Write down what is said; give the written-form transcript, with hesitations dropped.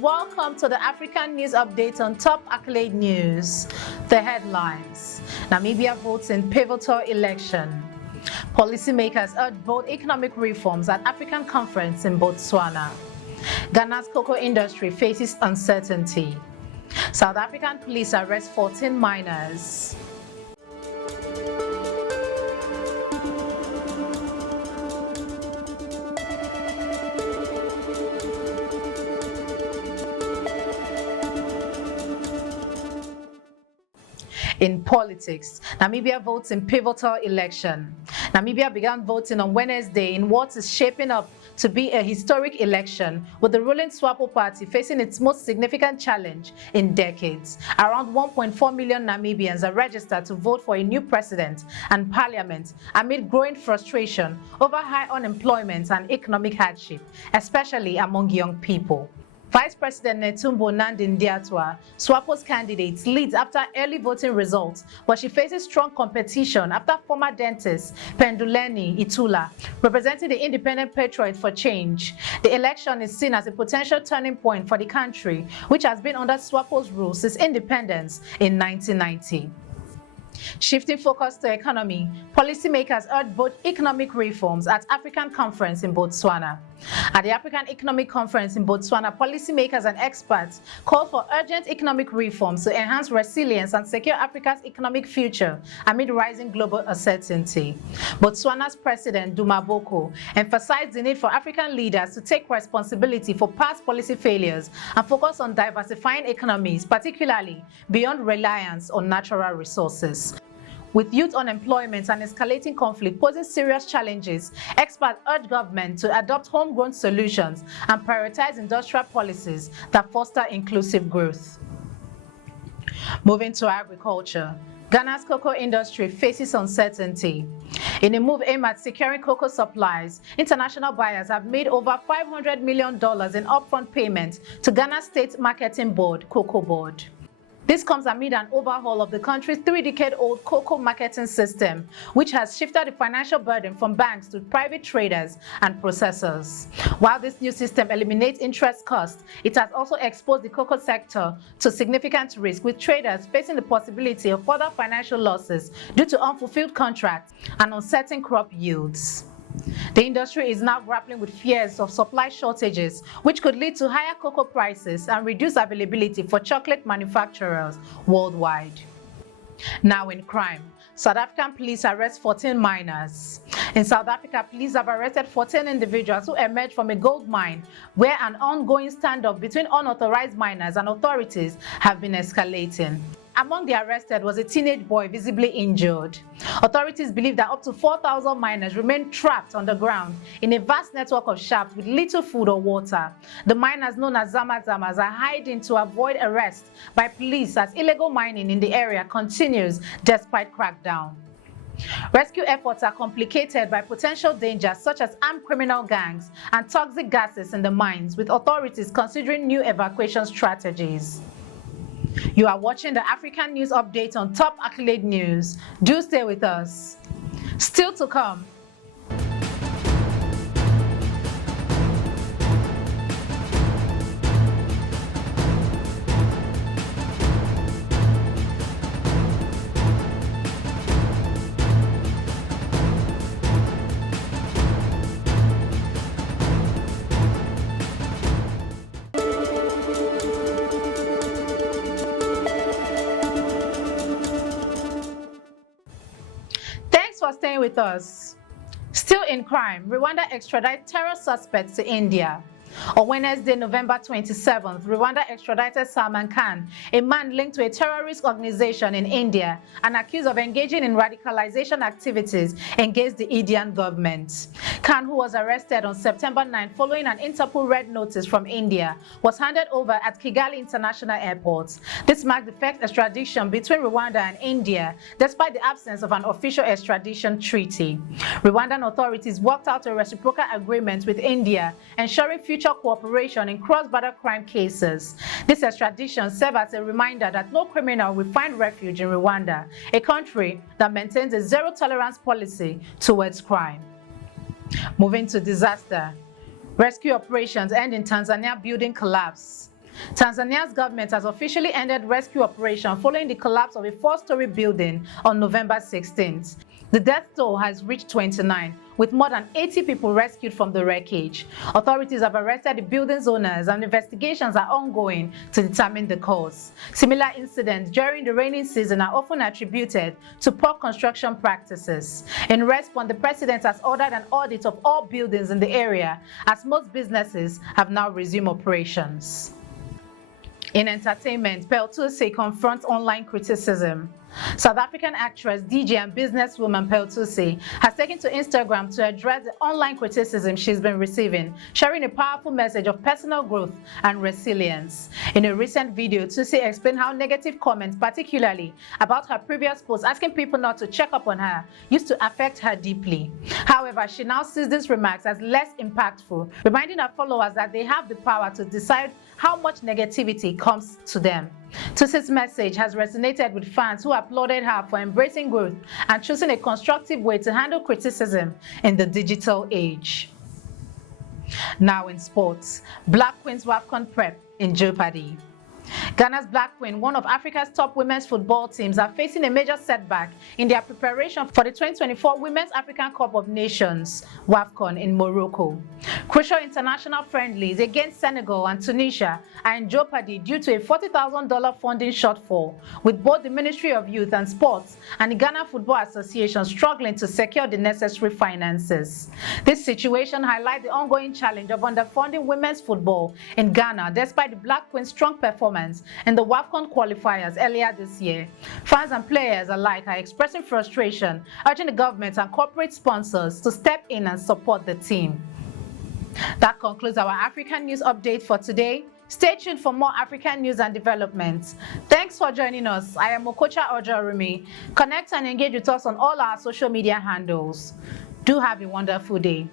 welcome to the African News Update on Top Accolade News. The headlines: Namibia votes in pivotal election. Policymakers urge bold economic reforms at African Conference in Botswana. Ghana's cocoa industry faces uncertainty. South African police arrest 14 minors. In politics, Namibia votes in pivotal election. Namibia began voting on Wednesday in what is shaping up to be a historic election, with the ruling SWAPO party facing its most significant challenge in decades. Around 1.4 million Namibians are registered to vote for a new president and parliament amid growing frustration over high unemployment and economic hardship, especially among young people. Vice President Netumbo Nandi-Ndaitwah, SWAPO's candidate, leads after early voting results, but she faces strong competition after former dentist Penduleni Itula, representing the Independent Patriot for Change. The election is seen as a potential turning point for the country, which has been under SWAPO's rule since independence in 1990. Shifting focus to economy, policymakers urge both economic reforms at African Conference in Botswana. At the African Economic Conference in Botswana, policymakers and experts called for urgent economic reforms to enhance resilience and secure Africa's economic future amid rising global uncertainty. Botswana's President Duma Boko emphasized the need for African leaders to take responsibility for past policy failures and focus on diversifying economies, particularly beyond reliance on natural resources. With youth unemployment and escalating conflict posing serious challenges, experts urge government to adopt homegrown solutions and prioritize industrial policies that foster inclusive growth. Moving to agriculture, Ghana's cocoa industry faces uncertainty. In a move aimed at securing cocoa supplies, international buyers have made over $500 million in upfront payments to Ghana State Marketing Board, Cocoa Board. This comes amid an overhaul of the country's 3-decade-old cocoa marketing system, which has shifted the financial burden from banks to private traders and processors. While this new system eliminates interest costs, it has also exposed the cocoa sector to significant risk, with traders facing the possibility of further financial losses due to unfulfilled contracts and uncertain crop yields. The industry is now grappling with fears of supply shortages, which could lead to higher cocoa prices and reduce availability for chocolate manufacturers worldwide. Now in crime, South African police arrest 14 minors. In South Africa, police have arrested 14 individuals who emerged from a gold mine where an ongoing standoff between unauthorized miners and authorities have been escalating. Among the arrested was a teenage boy visibly injured. Authorities believe that up to 4,000 miners remain trapped underground in a vast network of shafts with little food or water. The miners, known as Zama-Zamas, are hiding to avoid arrest by police as illegal mining in the area continues despite crackdown. Rescue efforts are complicated by potential dangers such as armed criminal gangs and toxic gases in the mines, with authorities considering new evacuation strategies. You are watching the African News Update on Top Accolade News. Do stay with us. Still to come. For staying with us. Still in crime, Rwanda extradites terror suspects to India. On Wednesday, November 27th, Rwanda extradited Salman Khan, a man linked to a terrorist organization in India and accused of engaging in radicalization activities against the Indian government. Khan, who was arrested on September 9 following an Interpol red notice from India, was handed over at Kigali International Airport. This marked the first extradition between Rwanda and India, despite the absence of an official extradition treaty. Rwandan authorities worked out a reciprocal agreement with India, ensuring future cooperation in cross-border crime cases. This extradition serves as a reminder that no criminal will find refuge in Rwanda, a country that maintains a zero-tolerance policy towards crime. Moving to disaster. Rescue operations end in Tanzania building collapse. Tanzania's government has officially ended rescue operation following the collapse of a 4-story building on November 16th. The death toll has reached 29, with more than 80 people rescued from the wreckage. Authorities have arrested the building's owners and investigations are ongoing to determine the cause. Similar incidents during the rainy season are often attributed to poor construction practices. In response, the president has ordered an audit of all buildings in the area, as most businesses have now resumed operations. In entertainment, THUSI confronts online criticism. South African actress, DJ and businesswoman THUSI has taken to Instagram to address the online criticism she's been receiving, sharing a powerful message of personal growth and resilience. In a recent video, THUSI explained how negative comments, particularly about her previous posts asking people not to check up on her, used to affect her deeply. However, she now sees these remarks as less impactful, reminding her followers that they have the power to decide how much negativity comes to them. THUSI's message has resonated with fans who applauded her for embracing growth and choosing a constructive way to handle criticism in the digital age. Now in sports, Black Queens WAFCON prep in jeopardy. Ghana's Black Queen, one of Africa's top women's football teams, are facing a major setback in their preparation for the 2024 Women's African Cup of Nations (WAFCON) in Morocco. Crucial international friendlies against Senegal and Tunisia are in jeopardy due to a $40,000 funding shortfall, with both the Ministry of Youth and Sports and the Ghana Football Association struggling to secure the necessary finances. This situation highlights the ongoing challenge of underfunding women's football in Ghana despite the Black Queen's strong performance in the WAFCON qualifiers earlier this year. Fans and players alike are expressing frustration, urging the government and corporate sponsors to step in and support the team. That concludes our African news update for today. Stay tuned for more African news and developments. Thanks for joining us. I am Okocha Ojorumi. Connect and engage with us on all our social media handles. Do have a wonderful day.